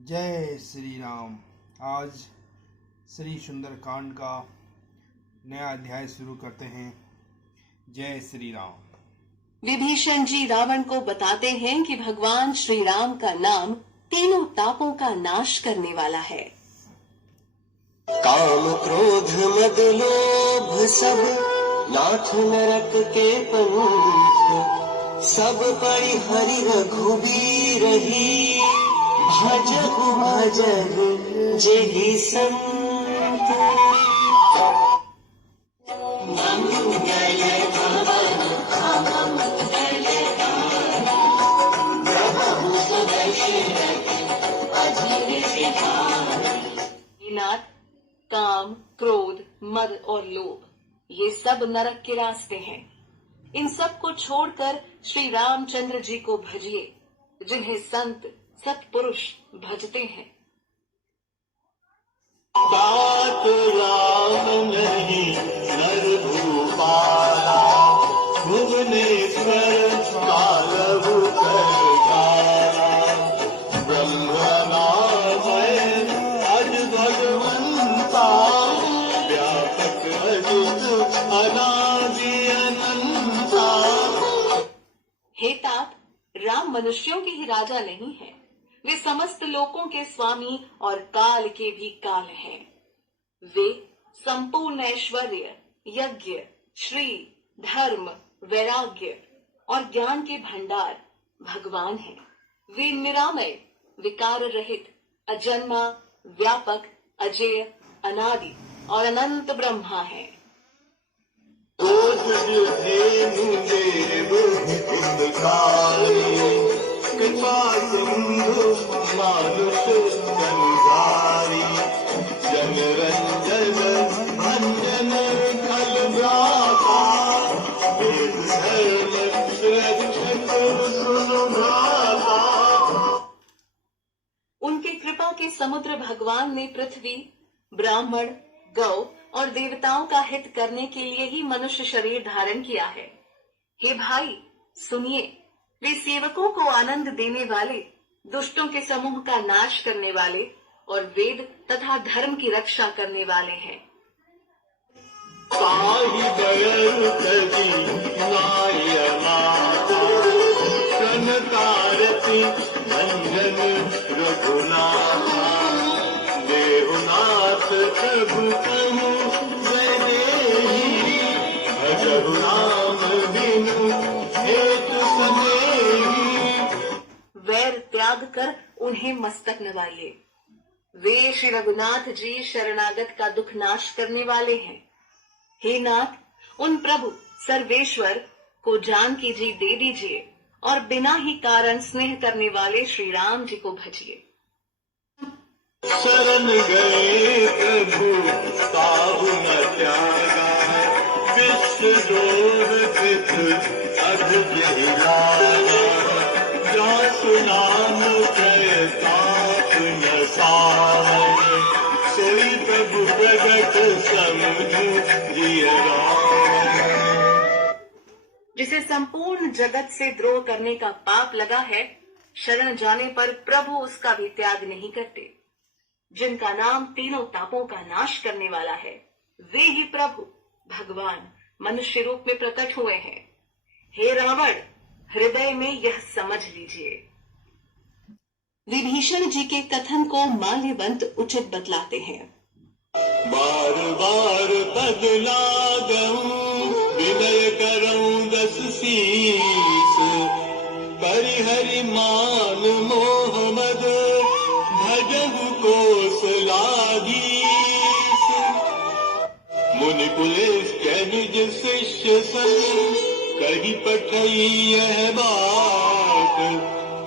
जय श्री राम। आज श्री सुंदरकांड का नया अध्याय शुरू करते हैं। जय श्री राम। विभीषण जी रावण को बताते हैं कि भगवान श्री राम का नाम तीनों तापों का नाश करने वाला है। काम क्रोध मद लोभ सब नाथ नरक के पंथ, सब परि हरि रघुबीर ही, भजहु भजहु जेहि संत। मंगल भवन प्रभु सुदर्शनक अधीर सिधार। नाथ, काम, क्रोध, मद और लोभ ये सब नरक के रास्ते हैं। इन सब को छोड़कर श्री रामचंद्र जी को भजिए, जिन्हें संत सत्पुरुष भजते हैं। तात राम नहीं नर भूपाला, भुवनेश्वर कालहु कर डाला। ब्रह्मनामय अज भगवंता, व्यापक अजित अनादि अनंता। हे तात, राम मनुष्यों के ही राजा नहीं है, वे समस्त लोकों के स्वामी और काल के भी काल हैं। वे संपूर्ण ऐश्वर्य, यज्ञ, श्री, धर्म, वैराग्य और ज्ञान के भंडार भगवान हैं। वे निरामय, विकार रहित, अजन्मा, व्यापक, अजेय, अनादि और अनंत ब्रह्मा हैं। कृपा सिंधु मानुष संसारी, जन रंजन भंजन खल व्यापा, वेद धर्म रक्षक सुनु भ्राता। उनके कृपा के समुद्र भगवान ने पृथ्वी, ब्राह्मण, गौ और देवताओं का हित करने के लिए ही मनुष्य शरीर धारण किया है। हे भाई सुनिए, वे सेवकों को आनंद देने वाले, दुष्टों के समूह का नाश करने वाले और वेद तथा धर्म की रक्षा करने वाले हैं। पाहि दयल तजी नायनाथा, प्रणतारति भंजन रघुनाथा। देहुनाथ प्रभु कहु जय देहि, भजहु राम बिनु हेतु सनेहि। वैर त्याग कर उन्हें मस्तक नवाइए। वे श्री रघुनाथ जी शरणागत का दुख नाश करने वाले हैं। हे नाथ, उन प्रभु सर्वेश्वर को जानकी जी दे दीजिए और बिना ही कारण स्नेह करने वाले श्री राम जी को भजिए। शरण गए प्रभु ताहु न त्यागा, विश्व जोर अध यही लागा। जासु नाम प्रताप न सावन, सोई प्रभु प्रगट समझु जिय राम। जिसे संपूर्ण जगत से द्रोह करने का पाप लगा है, शरण जाने पर प्रभु उसका भी त्याग नहीं करते। जिनका नाम तीनों तापों का नाश करने वाला है, वे ही प्रभु भगवान मनुष्य रूप में प्रकट हुए हैं। हे रावण, हृदय में यह समझ लीजिए। विभीषण जी के कथन को माल्यवंत उचित बतलाते हैं। बार बार पद लागऊं, विनय करऊं दस शीस। परिहरि मान मोह मद, भजहु कोस लागीस। मुनि पुलिस के निज शिष्य संग, कही पठई यह बात।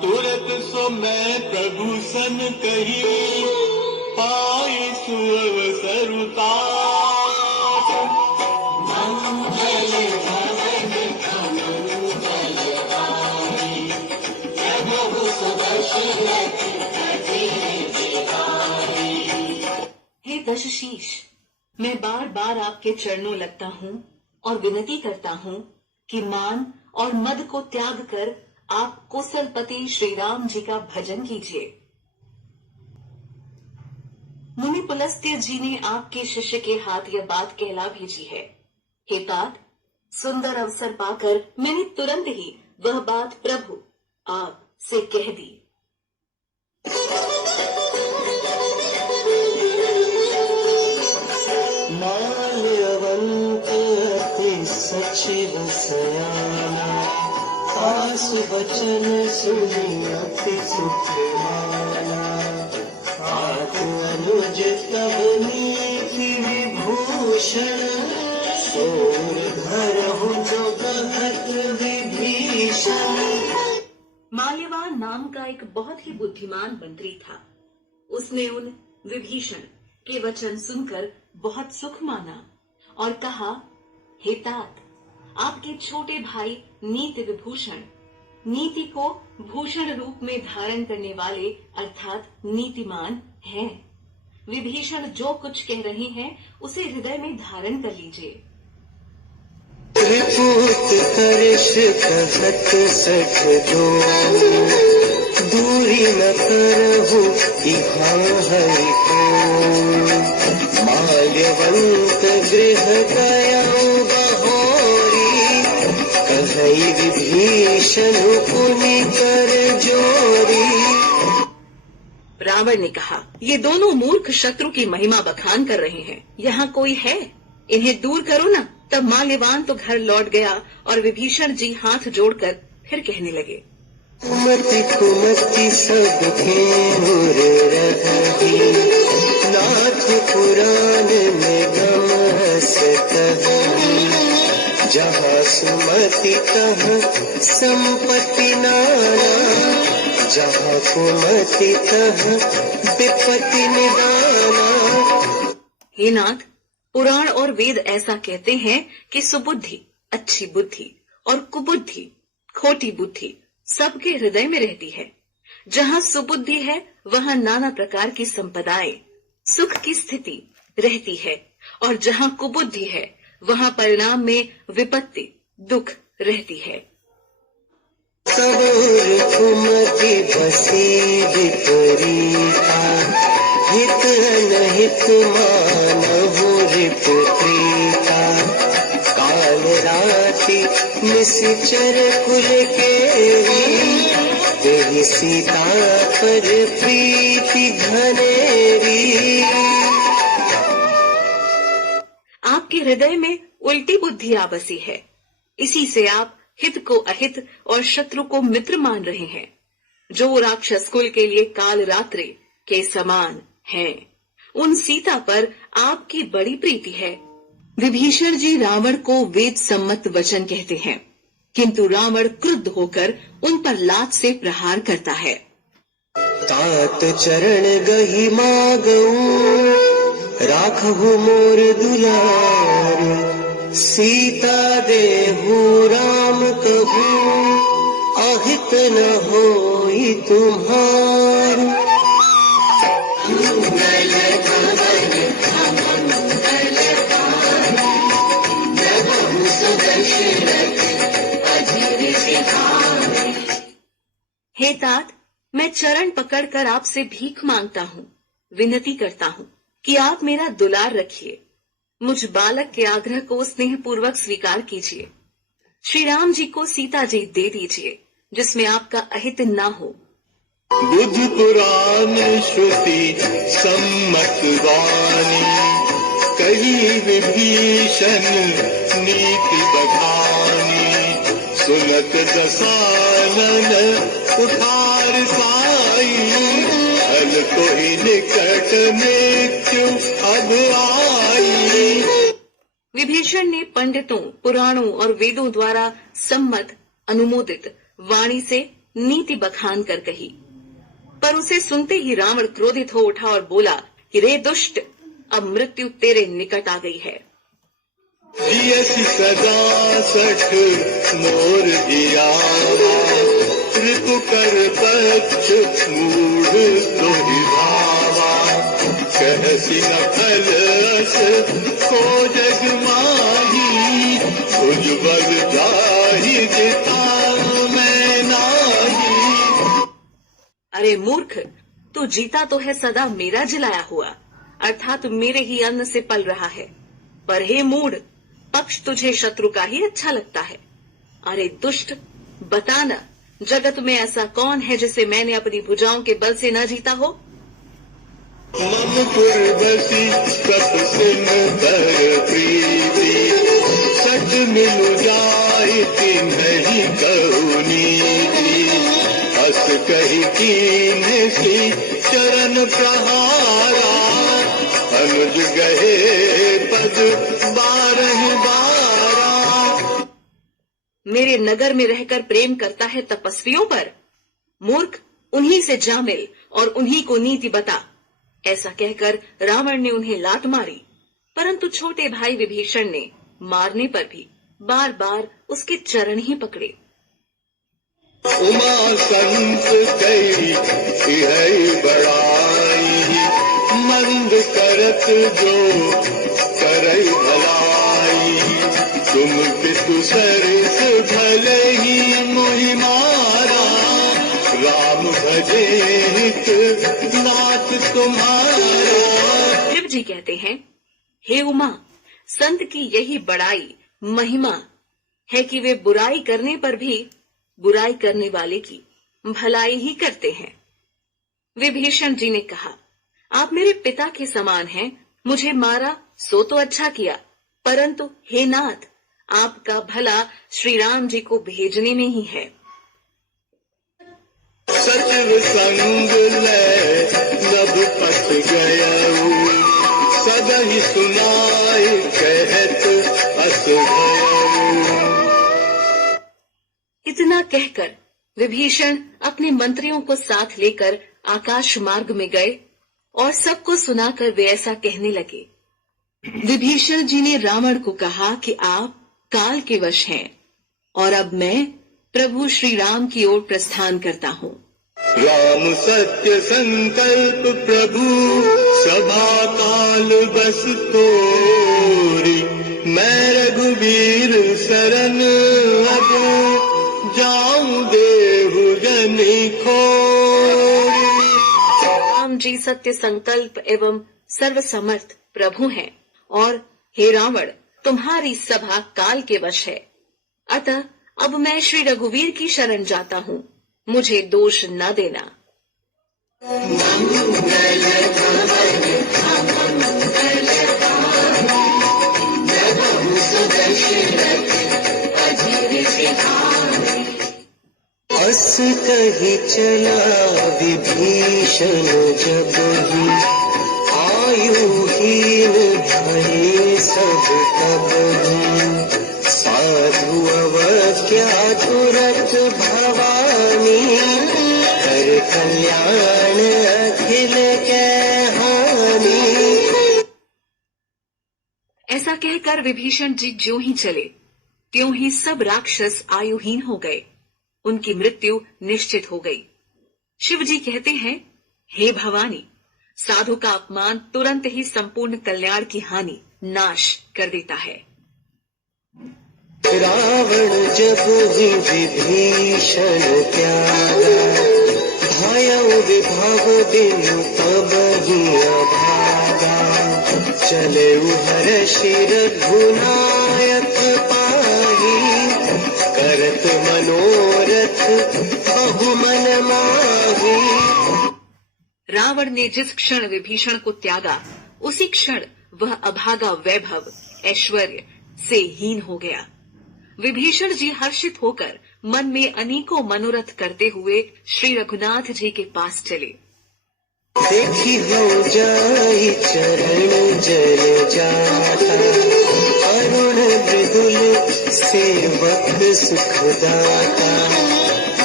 तुरत सो मैं प्रभु सन कही, पाई सुअवसर उतार। मंगल भवन मंगलहारी, प्रभु सुदर्शनक अधीर सिधारी। हे दशशीष, मैं बार बार आपके चरणों लगता हूँ और विनती करता हूँ कि मान और मद को त्याग कर आप कुशलपति श्री राम जी का भजन कीजिए। पुलस्त्य जी ने आपके शिष्य के हाथ यह बात कहला भेजी है। हे तात, सुंदर अवसर पाकर मैंने तुरंत ही वह बात प्रभु आप से कह दी। माल्यवंत अति सचिव सयाना, आस वचन सुनी अति सुख माना। तात अनुज तब नीति विभूषण, सोर धरहु जो गहत विभीषण। माल्यवान नाम का एक बहुत ही बुद्धिमान मंत्री था। उसने उन विभीषण के वचन सुनकर बहुत सुख माना और कहा, हे तात, आपके छोटे भाई नीति विभूषण, नीति को भूषण रूप में धारण करने वाले अर्थात नीतिमान हैं। विभीषण जो कुछ कह रहे हैं उसे हृदय में धारण कर लीजिए। त्रिपुत करश कहत सठ दो, दूरी न करहु इहाँ हरि को। माल्यवंत गृह गयाउ बहोरी, कहई विभीषण पुनि कर जोरी। रावण ने कहा, ये दोनों मूर्ख शत्रु की महिमा बखान कर रहे हैं। यहाँ कोई है, इन्हें दूर करो ना। तब माल्यवान तो घर लौट गया और विभीषण जी हाथ जोड़कर फिर कहने लगे, कुमति कुमति सब घेर रही, नाथ पुराण में गम हस कही। जहाँ सुमति तहाँ संपत्ति नाना, जहाँ कुमति तहाँ विपत्ति निदाना। हे नाथ, पुराण और वेद ऐसा कहते हैं कि सुबुद्धि अच्छी बुद्धि और कुबुद्धि खोटी बुद्धि सबके हृदय में रहती है। जहाँ सुबुद्धि है वहाँ नाना प्रकार की संपदाएं, सुख की स्थिति रहती है, और जहाँ कुबुद्धि है वहाँ परिणाम में विपत्ति, दुख रहती है। सबोर कुमति बसी विपरीता, हित अनहित मानहु रिप प्रीता। काल राति निश्चर कुल केरी, तेहि सीता पर प्रीति घनेरी। आपके हृदय में उल्टी बुद्धि आ बसी है, इसी से आप हित को अहित और शत्रु को मित्र मान रहे हैं, जो राक्षस कुल के लिए काल रात्रि के समान हैं। उन सीता पर आपकी बड़ी प्रीति है। विभीषण जी रावण को वेद सम्मत वचन कहते हैं, किंतु रावण क्रुद्ध होकर उन पर लात से प्रहार करता है। तात चरण गहि मागऊं, राखहु मोर दुलार। सीता देहु राम कहूँ, अहित न होई तुम्हार। हे तात, मैं चरण पकड़कर आपसे भीख मांगता हूँ, विनती करता हूँ कि आप मेरा दुलार रखिए। मुझ बालक के आग्रह को स्नेह पूर्वक स्वीकार कीजिए। श्री राम जी को सीता जी दे दीजिए, जिसमें आपका अहित ना हो। बुद्ध पुराण श्रुति सम्मत वाणी, कही विभीषण नीति बखानी। सुनत दसानन उठार साई, हल कोई निकट मृत्यु अब आई। विभीषण ने पंडितों, पुराणों और वेदों द्वारा सम्मत अनुमोदित वाणी से नीति बखान कर कही, पर उसे सुनते ही रावण क्रोधित हो उठा और बोला कि रे दुष्ट, अब मृत्यु तेरे निकट आ गई है। जियसि सदा सठ मोर धियावा, ऋतु कर पक्ष मूढ़ तोहि भावा। कहसि न फल अस को जग माही, उज्ज्वल जाहि जिता मैं नाही। अरे मूर्ख, तू जीता तो है सदा मेरा जिलाया हुआ, अर्थात मेरे ही अन्न से पल रहा है। पर हे मूढ़, पक्ष तुझे शत्रु का ही अच्छा लगता है। अरे दुष्ट, बता न, जगत में ऐसा कौन है जिसे मैंने अपनी भुजाओं के बल से न जीता हो? मम पुरवसी कप सुंदर प्रीति, सच मिलु जाई तिन्हि कहु नीति। हस कहि कीन्ह सी चरण प्रहारा, अनुज गहे पद बारहि बारा। मेरे नगर में रहकर प्रेम करता है तपस्वियों पर? मूर्ख, उन्हीं से जा मिल और उन्हीं को नीति बता। ऐसा कहकर रावण ने उन्हें लात मारी, परंतु छोटे भाई विभीषण ने मारने पर भी बार बार उसके चरण ही पकड़े। उमा संत कई है बड़ाई, मंद करत जो करई भलाई। तुम पितु सरिस भले ही मोहि मारा, राम भजे हित नाथ तुम्हारा। शिव जी कहते हैं, हे उमा, संत की यही बड़ाई महिमा है कि वे बुराई करने पर भी बुराई करने वाले की भलाई ही करते हैं। विभीषण जी ने कहा, आप मेरे पिता के समान हैं, मुझे मारा सो तो अच्छा किया, परंतु हे नाथ, आपका भला श्री राम जी को भेजने में ही है। सचिव संग ले नभ पथ गयऊ, सदहि सुनाई कहत अस भयऊ। इतना कहकर विभीषण अपने मंत्रियों को साथ लेकर आकाश मार्ग में गए और सबको सुनाकर वे ऐसा कहने लगे। विभीषण जी ने रावण को कहा कि आप काल के वश हैं और अब मैं प्रभु श्री राम की ओर प्रस्थान करता हूँ। राम सत्य संकल्प प्रभु, सभा काल बस तोरी। मैं रघुवीर शरण अब, जाऊं देहु जनि खोरी। राम जी सत्य संकल्प एवं सर्वसमर्थ प्रभु हैं और हे रावण, तुम्हारी सभा काल के वश है, अतः अब मैं श्री रघुवीर की शरण जाता हूँ, मुझे दोष न देना। अस कही चला विभीषण जब ही, आयुहीन भये सब तब ही। साधु अवज्ञा तुरत भवानी, कर कल्याण अखिल के हानि। ऐसा कहकर विभीषण जी ज्यों ही चले त्यों ही सब राक्षस आयुहीन हो गए, उनकी मृत्यु निश्चित हो गई। शिव जी कहते हैं, हे भवानी, साधु का अपमान तुरंत ही संपूर्ण कल्याण की हानि नाश कर देता है। रावण जब ही विभीषण त्यागा, भयउ विभव बिनु तब ही अभागा। चले हर्षि रघुनायक पाहि, करत मनोरथ बहु मन माहि। रावण ने जिस क्षण विभीषण को त्यागा, उसी क्षण वह अभागा वैभव ऐश्वर्य से हीन हो गया। विभीषण जी हर्षित होकर मन में अनेकों मनोरथ करते हुए श्री रघुनाथ जी के पास चले। देखी हो जाई चरण जल जाता, अरुण मृदुल सेवक सुखदाता।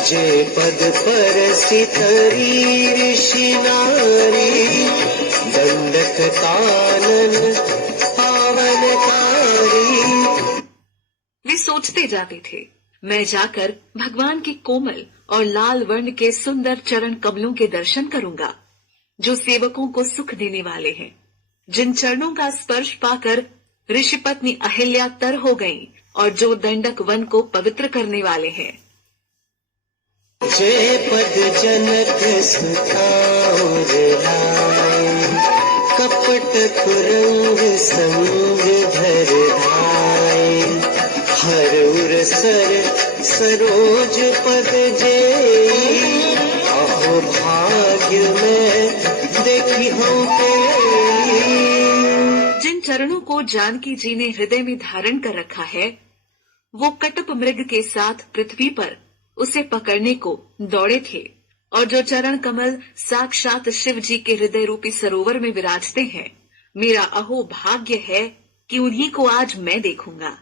जे पद परसि तरी ऋषि नारी, दंडक कानन पावनकारी। वे सोचते जाते थे, मैं जाकर भगवान के कोमल और लाल वर्ण के सुंदर चरण कमलों के दर्शन करूंगा, जो सेवकों को सुख देने वाले हैं, जिन चरणों का स्पर्श पाकर ऋषि पत्नी अहिल्या तर हो गईं और जो दंडक वन को पवित्र करने वाले हैं। जे पद जनक सुता और लाए, कपट रंग संग धर धाय, हर उर सर सरोज पद जे, अहो भाग्य में देखी हूँ तेरी। जिन चरणों को जानकी जी ने हृदय में धारण कर रखा है, वो कटप मृग के साथ पृथ्वी पर उसे पकड़ने को दौड़े थे, और जो चरण कमल साक्षात शिव जी के हृदय रूपी सरोवर में विराजते हैं, मेरा अहो भाग्य है कि उन्हीं को आज मैं देखूंगा।